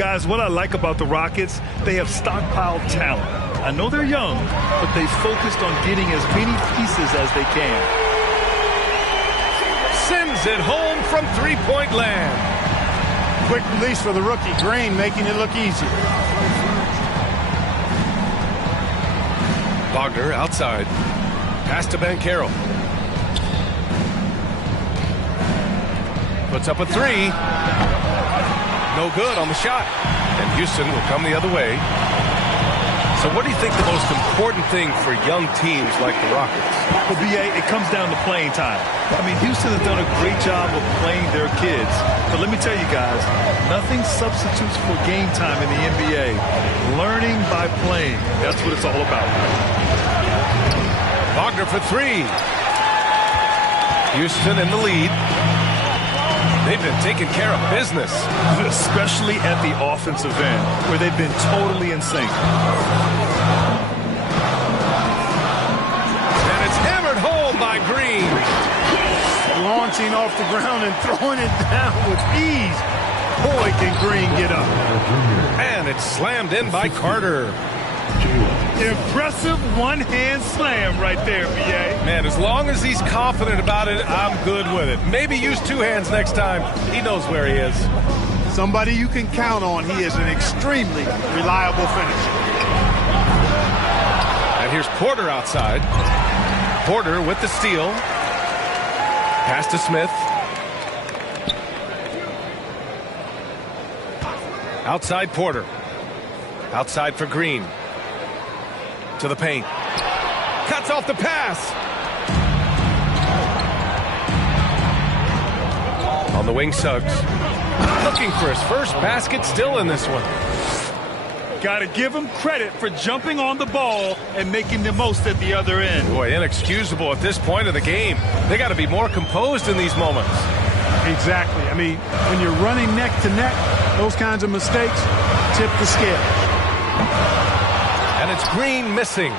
Guys, what I like about the Rockets, they have stockpiled talent. I know they're young, but they focused on getting as many pieces as they can. Sends it home from three-point land. Quick release for the rookie, Green, making it look easy. Wagner outside. Pass to Banchero. Puts up a three. No good on the shot. And Houston will come the other way. So what do you think the most important thing for young teams like the Rockets? Well, BA, it comes down to playing time. I mean, Houston has done a great job of playing their kids. But let me tell you guys, nothing substitutes for game time in the NBA. Learning by playing. That's what it's all about. Wagner for three. Houston in the lead. They've been taking care of business. Especially at the offensive end, where they've been totally in sync. And it's hammered home by Green. Launching off the ground and throwing it down with ease. Boy, can Green get up. And it's slammed in by Carter. Impressive one-hand slam right there, B.A. Man, as long as he's confident about it, I'm good with it. Maybe use two hands next time. He knows where he is. Somebody you can count on. He is an extremely reliable finisher. And here's Porter outside. Porter with the steal. Pass to Smith. Outside Porter. Outside for Green. To the paint. Cuts off the pass. On the wing, Suggs. Looking for his first basket, still in this one. Got to give him credit for jumping on the ball and making the most at the other end. Boy, inexcusable at this point of the game. They got to be more composed in these moments. Exactly. I mean, when you're running neck to neck, those kinds of mistakes tip the scale. And it's Green missing.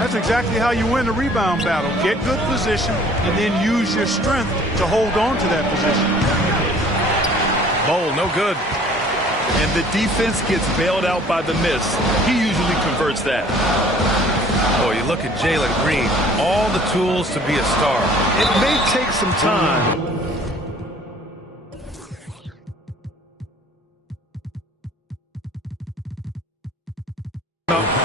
That's exactly how you win the rebound battle. Get good position and then use your strength to hold on to that position. Bowl, no good. And the defense gets bailed out by the miss. He usually converts that. Boy, you look at Jalen Green. All the tools to be a star. It may take some time.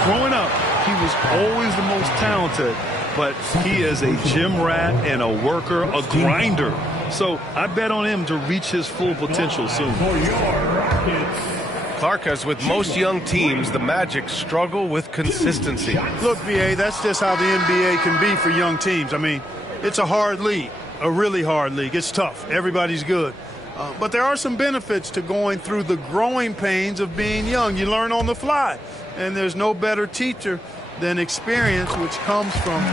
Growing up, he was always the most talented, but he is a gym rat and a worker, a grinder. So I bet on him to reach his full potential soon. Clark, as with most young teams, the Magic struggle with consistency. Look, BA, that's just how the NBA can be for young teams. I mean, it's a hard league, a really hard league. It's tough. Everybody's good. But there are some benefits to going through the growing pains of being young. You learn on the fly. And there's no better teacher than experience, which comes from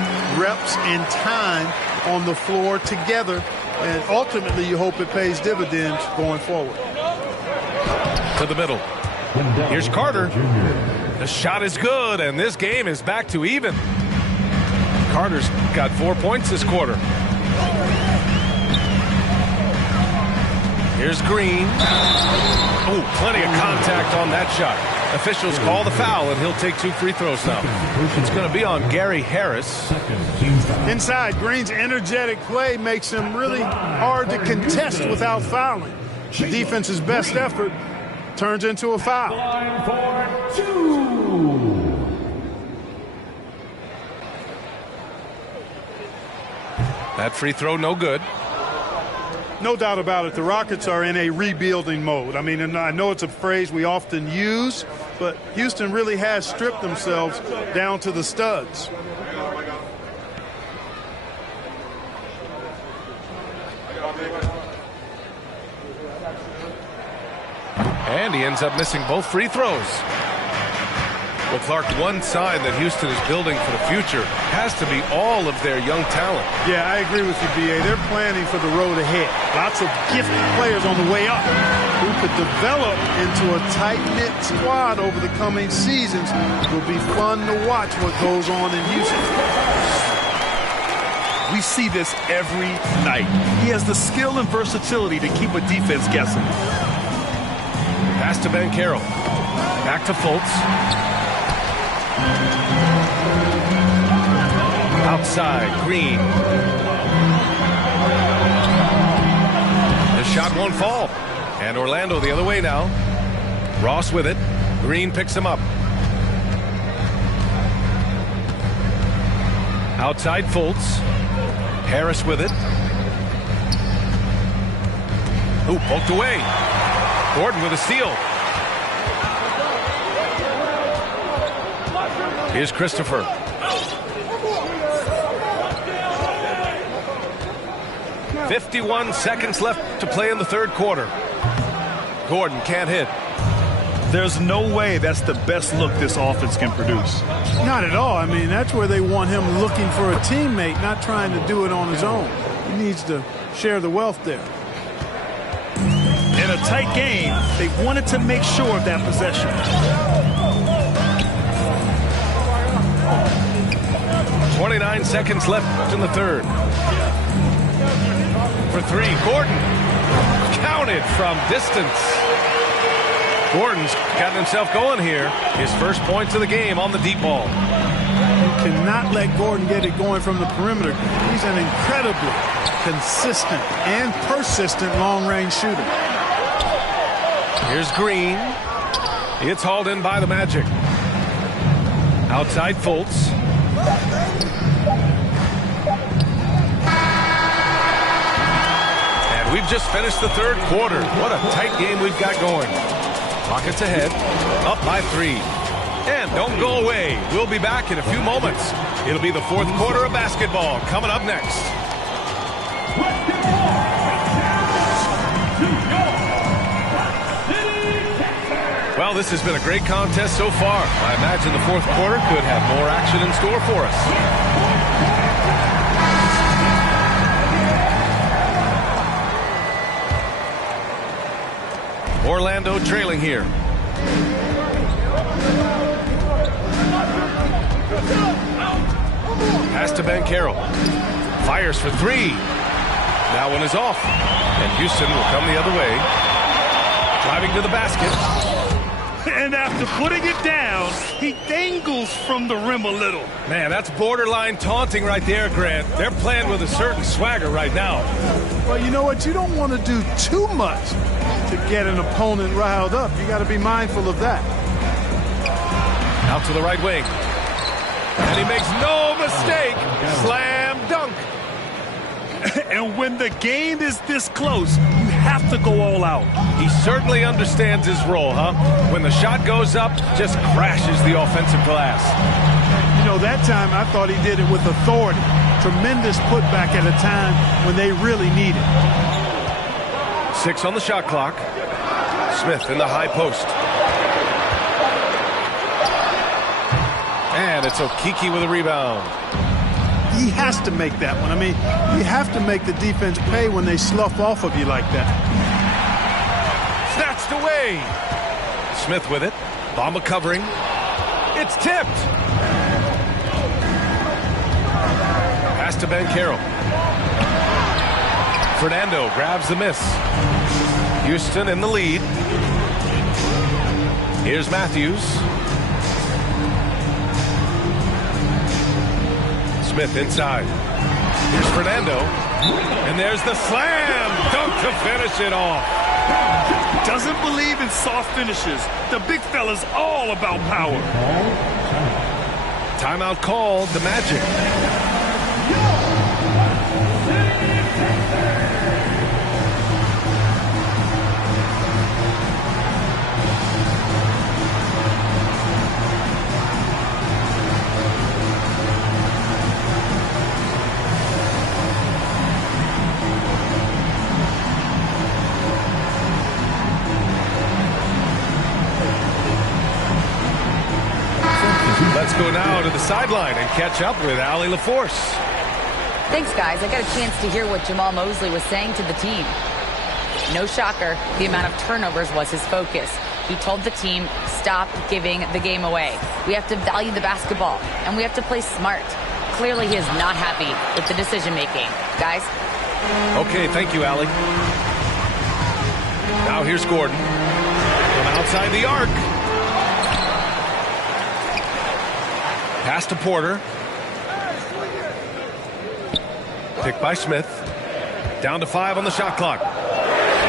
reps and time on the floor together. And ultimately, you hope it pays dividends going forward. To the middle. Here's Carter. The shot is good, and this game is back to even. Carter's got 4 points this quarter. Here's Green. Oh, plenty of contact on that shot. Officials call the foul, and he'll take 2 free throws now. It's going to be on Gary Harris. Inside, Green's energetic play makes him really hard to contest without fouling. The defense's best effort turns into a foul. That free throw, no good. No doubt about it, the Rockets are in a rebuilding mode. I mean, and I know it's a phrase we often use, but Houston really has stripped themselves down to the studs. And he ends up missing both free throws. Well, Clark, one sign that Houston is building for the future has to be all of their young talent. Yeah, I agree with you, B.A. They're planning for the road ahead. Lots of gifted players on the way up who could develop into a tight-knit squad over the coming seasons. It will be fun to watch what goes on in Houston. We see this every night. He has the skill and versatility to keep a defense guessing. Pass to Banchero. Back to Fultz. Outside, Green. The shot won't fall. And Orlando the other way now. Ross with it. Green picks him up. Outside Fultz. Harris with it. Ooh, poked away. Gordon with a steal. Here's Christopher. "51 seconds left to play in the third quarter." Gordon can't hit. There's no way that's the best look this offense can produce. Not at all. I mean, that's where they want him looking for a teammate, not trying to do it on his own. He needs to share the wealth there. In a tight game, they wanted to make sure of that possession. "29 seconds left in the third." For three, Gordon. Counted from distance. Gordon's gotten himself going here. His first points of the game on the deep ball. You cannot let Gordon get it going from the perimeter. He's an incredibly consistent and persistent long-range shooter. Here's Green. It's hauled in by the Magic. Outside Fultz. And we've just finished the third quarter. What a tight game we've got going. Rockets ahead, up by 3. And don't go away. We'll be back in a few moments. It'll be the fourth quarter of basketball coming up next. Well, this has been a great contest so far. I imagine the fourth quarter could have more action in store for us. Orlando trailing here. Pass to Banchero. Fires for 3. That one is off. And Houston will come the other way. Driving to the basket. And after putting it down, he dangles from the rim a little. Man, that's borderline taunting right there, Grant. They're playing with a certain swagger right now. Well, you know what? You don't want to do too much to get an opponent riled up. You got to be mindful of that. Out to the right wing. And he makes no mistake. Slam dunk. And when the game is this close, you have to go all out. He certainly understands his role, huh? When the shot goes up, just crashes the offensive glass. You know, that time I thought he did it with authority. Tremendous putback at a time when they really need it. 6 on the shot clock. Smith in the high post. And it's Okeke with a rebound. He has to make that one. I mean, you have to make the defense pay when they slough off of you like that. Snatched away. Smith with it. Bamba covering. It's tipped. Pass to Banchero. Fernando grabs the miss. Houston in the lead. Here's Matthews. Smith inside. Here's Fernando. And there's the slam dunk to finish it off. Doesn't believe in soft finishes. The big fella's all about power. Timeout called, the Magic. Let's go now to the sideline and catch up with Allie LaForce. Thanks, guys. I got a chance to hear what Jamal Mosley was saying to the team. No shocker, the amount of turnovers was his focus. He told the team, stop giving the game away. We have to value the basketball, and we have to play smart. Clearly, he is not happy with the decision-making. Guys? Okay, thank you, Allie. Now here's Gordon. From outside the arc. Pass to Porter. Picked by Smith. Down to 5 on the shot clock.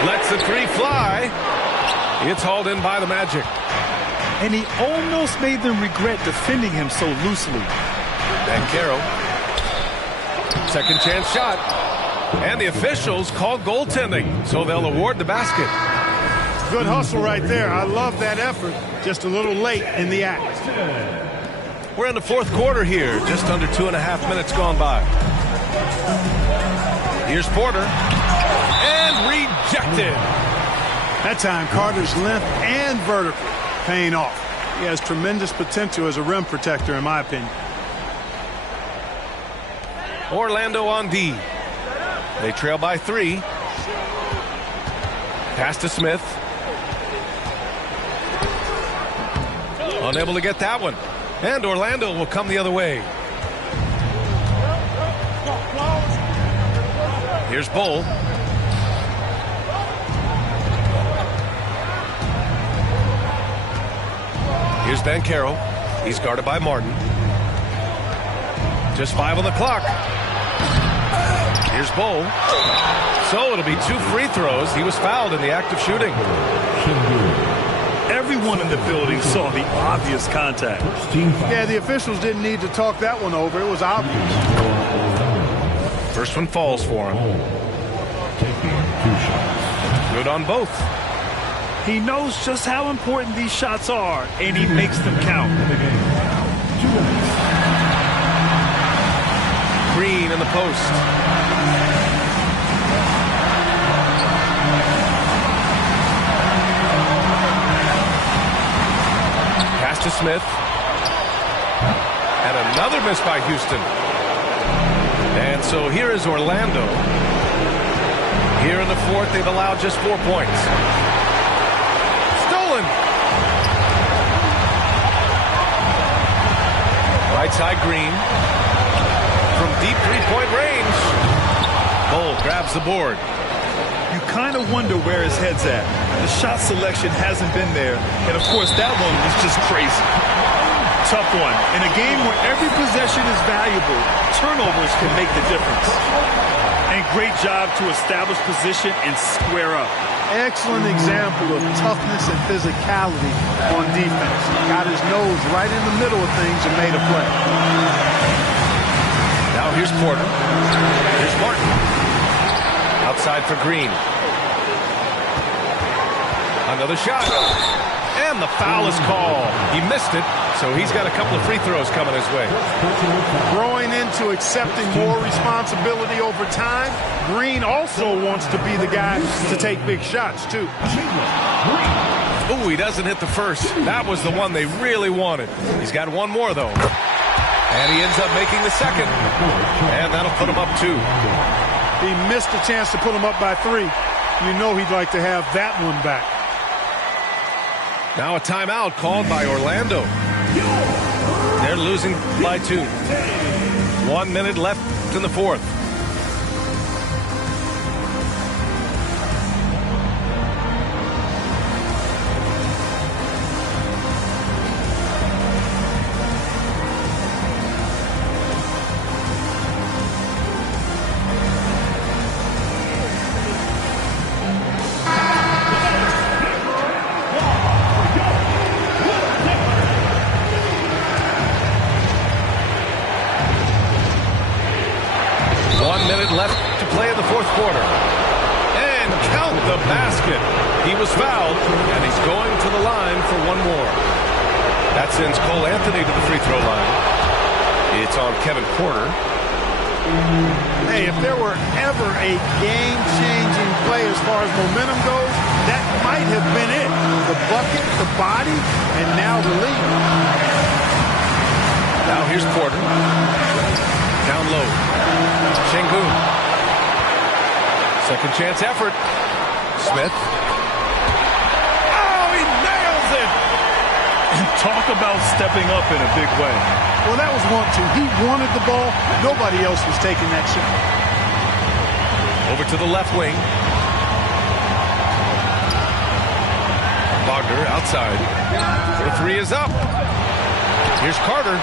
Lets the three fly. It's hauled in by the Magic. And he almost made them regret defending him so loosely. Banchero. Second chance shot. And the officials call goaltending, so they'll award the basket. Good hustle right there. I love that effort. Just a little late in the act. We're in the fourth quarter here. Just under 2.5 minutes gone by. Here's Porter. And rejected. That time, Carter's length and vertical paying off. He has tremendous potential as a rim protector, in my opinion. Orlando on D. They trail by 3. Pass to Smith. Unable to get that one. And Orlando will come the other way. Here's Bull. Here's Banchero. He's guarded by Martin. Just 5 on the clock. Here's Bull. So it'll be 2 free throws. He was fouled in the act of shooting. Everyone in the building saw the obvious contact. Yeah, the officials didn't need to talk that one over. It was obvious. First one falls for him. Good on both. He knows just how important these shots are, and he makes them count. Green in the post. Pass to Smith. And another miss by Houston. And so here is Orlando. Here in the fourth, they've allowed just 4 points. Stolen. Right side Green. From deep three-point range. Bull grabs the board. You kind of wonder where his head's at. The shot selection hasn't been there. And, of course, that one was just crazy. Tough one. In a game where every possession is valuable, turnovers can make the difference. And great job to establish position and square up. Excellent example of toughness and physicality on defense. Got his nose right in the middle of things and made a play. Now here's Porter. Here's Martin. Outside for Green. Another shot. And the foul is called. He missed it, so he's got a couple of free throws coming his way. Growing into accepting more responsibility over time, Green also wants to be the guy to take big shots, too. Ooh, he doesn't hit the first. That was the one they really wanted. He's got one more, though. And he ends up making the second. And that'll put him up 2. He missed a chance to put him up by 3. You know he'd like to have that one back. Now a timeout called by Orlando. They're losing by 2. 1 minute left in the fourth. Left to play in the fourth quarter. And count the basket. He was fouled, and he's going to the line for one more. That sends Cole Anthony to the free throw line. It's on Kevin Porter. Hey, if there were ever a game-changing play as far as momentum goes, that might have been it. The bucket, the body, and now the lead. Now here's Porter. Down low. Şengün. Second chance effort. Smith. Oh, he nails it! And talk about stepping up in a big way. Well, that was 1-2. He wanted the ball. Nobody else was taking that shot. Over to the left wing. Wagner outside. The three is up. Here's Carter.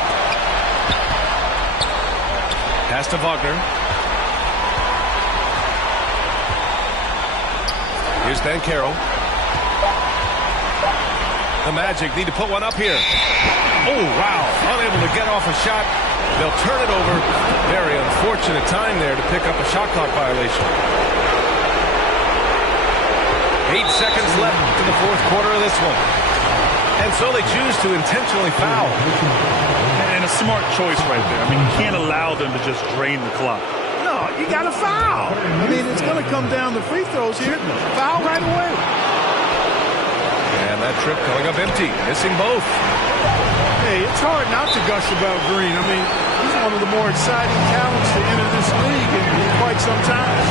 Pass to Wagner. Here's Banchero. The Magic need to put one up here. Oh, wow. Unable to get off a shot. They'll turn it over. Very unfortunate time there to pick up a shot clock violation. 8 seconds left in the fourth quarter of this one. And so they choose to intentionally foul. And a smart choice right there. I mean, you can't allow them to just drain the clock. No, you got to foul. I mean, it's going to come down to free throws here. Foul right away. And that trip coming up empty, missing both. Hey, it's hard not to gush about Green. I mean, he's one of the more exciting talents to enter this league in quite some time.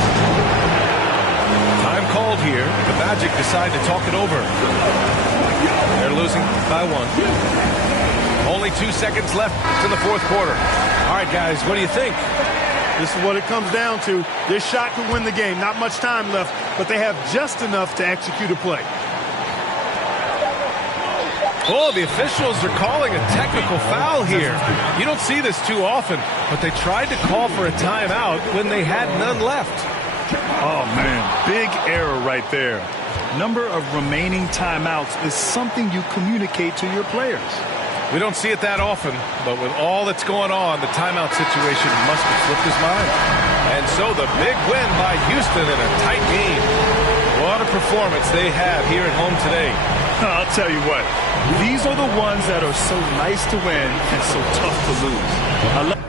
Time called here. The Magic decide to talk it over. They're losing by one. Only 2 seconds left to the fourth quarter. All right, guys, what do you think? This is what it comes down to. This shot could win the game. Not much time left, but they have just enough to execute a play. Oh, the officials are calling a technical foul here. You don't see this too often, but they tried to call for a timeout when they had none left. Oh, man, big error right there. Number of remaining timeouts is something you communicate to your players. We don't see it that often, but with all that's going on, the timeout situation must have slipped his mind. And so the big win by Houston in a tight game. What a performance they have here at home today. I'll tell you what, these are the ones that are so nice to win and so tough to lose.